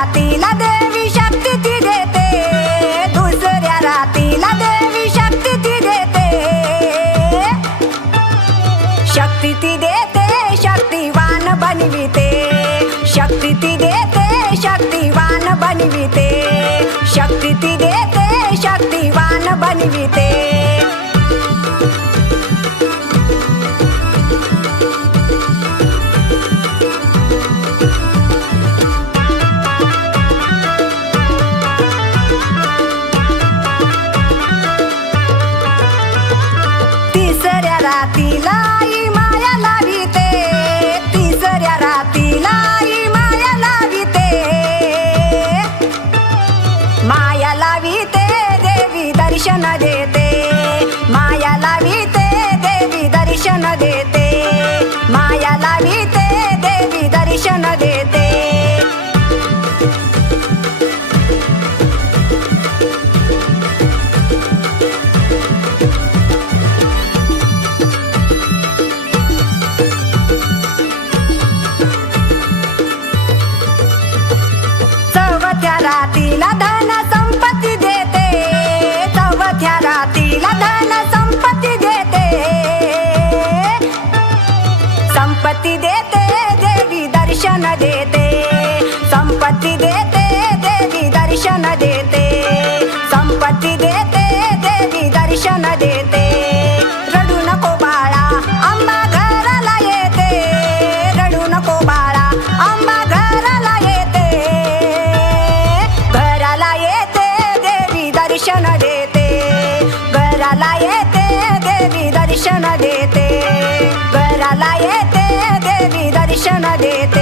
रातीला देवी शक्ती ती देते. दुसऱ्या रातीला देवी शक्ती ती देते. शक्ती ती देते शक्तिवान बनविते. शक्ती ती देते शक्तिवान बनविते. शक्ती ती देते शक्तिवान बनविते. रातीला माया लाविते. तिसऱ्या रातीला आई माया लाविते. माया लाविते देवी दर्शन देते. माया लाविते देवी दर्शन देते दर्शन देते. संपत्ती देते देवी दर्शन देते. संपत्ती देते देवी दर्शन देते. रडू नको बाळा आंबा घराला येते. रडू नको बाळा आंबा घराला येते. घराला येते देवी दर्शन देते. घराला येते देवी दर्शन देते. घराला येते देवी दर्शन देते.